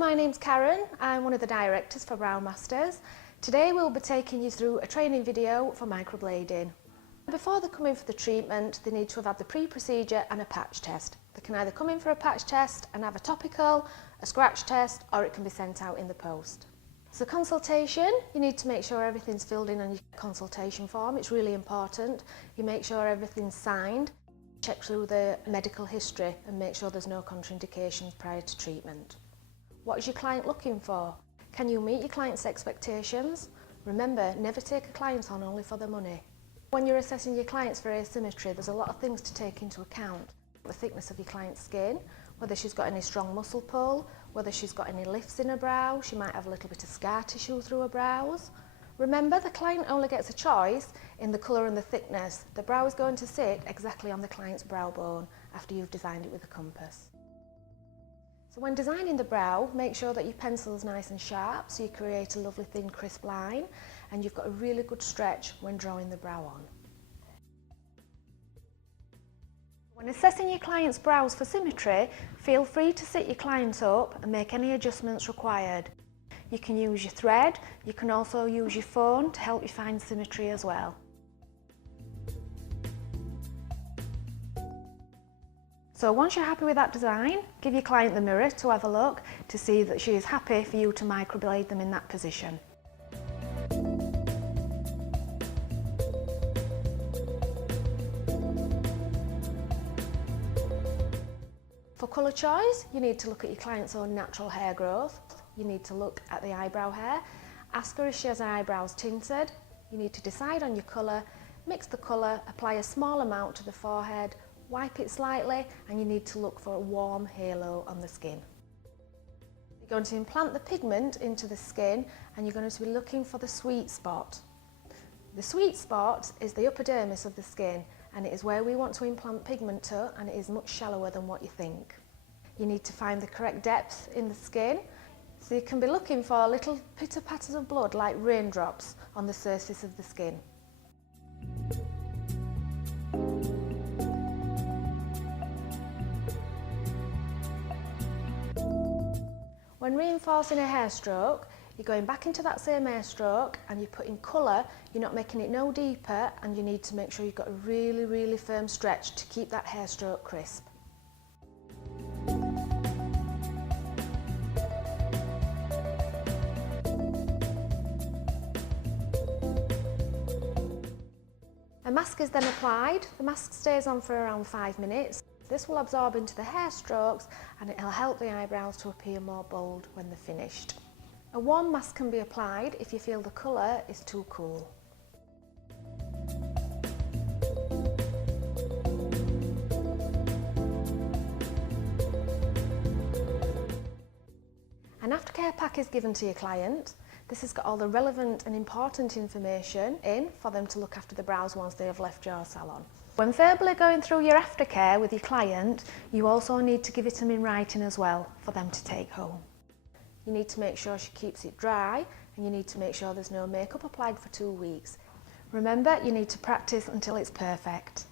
my name's Karen. I'm one of the directors for Browmasters. Today we'll be taking you through a training video for microblading. Before they come in for the treatment, they need to have had the pre-procedure and a patch test. They can either come in for a patch test and have a topical, a scratch test, or it can be sent out in the post. So consultation, you need to make sure everything's filled in on your consultation form. It's really important. You make sure everything's signed. Check through the medical history and make sure there's no contraindications prior to treatment. What is your client looking for? Can you meet your client's expectations? Remember, never take a client on only for the money. When you're assessing your clients for asymmetry, there's a lot of things to take into account. The thickness of your client's skin, whether she's got any strong muscle pull, whether she's got any lifts in her brow, she might have a little bit of scar tissue through her brows. Remember, the client only gets a choice in the colour and the thickness. The brow is going to sit exactly on the client's brow bone after you've designed it with a compass. So when designing the brow, make sure that your pencil is nice and sharp so you create a lovely thin crisp line and you've got a really good stretch when drawing the brow on. When assessing your client's brows for symmetry, feel free to sit your client up and make any adjustments required. You can use your thread, you can also use your phone to help you find symmetry as well. So once you're happy with that design, give your client the mirror to have a look to see that she is happy for you to microblade them in that position. For colour choice, you need to look at your client's own natural hair growth. You need to look at the eyebrow hair. Ask her if she has her eyebrows tinted. You need to decide on your colour, mix the colour, apply a small amount to the forehead, wipe it slightly, and you need to look for a warm halo on the skin. You're going to implant the pigment into the skin and you're going to be looking for the sweet spot. The sweet spot is the epidermis of the skin and it is where we want to implant pigment to, and it is much shallower than what you think. You need to find the correct depth in the skin, so you can be looking for little pitter-patters of blood like raindrops on the surface of the skin. When reinforcing a hair stroke, you're going back into that same hair stroke and you're putting colour, you're not making it no deeper, and you need to make sure you've got a really firm stretch to keep that hair stroke crisp. A mask is then applied. The mask stays on for around 5 minutes. This will absorb into the hair strokes and it will help the eyebrows to appear more bold when they're finished. A warm mask can be applied if you feel the colour is too cool. An aftercare pack is given to your client. This has got all the relevant and important information in for them to look after the brows once they have left your salon. When verbally going through your aftercare with your client, you also need to give it them in writing as well for them to take home. You need to make sure she keeps it dry and you need to make sure there's no makeup applied for 2 weeks. Remember, you need to practice until it's perfect.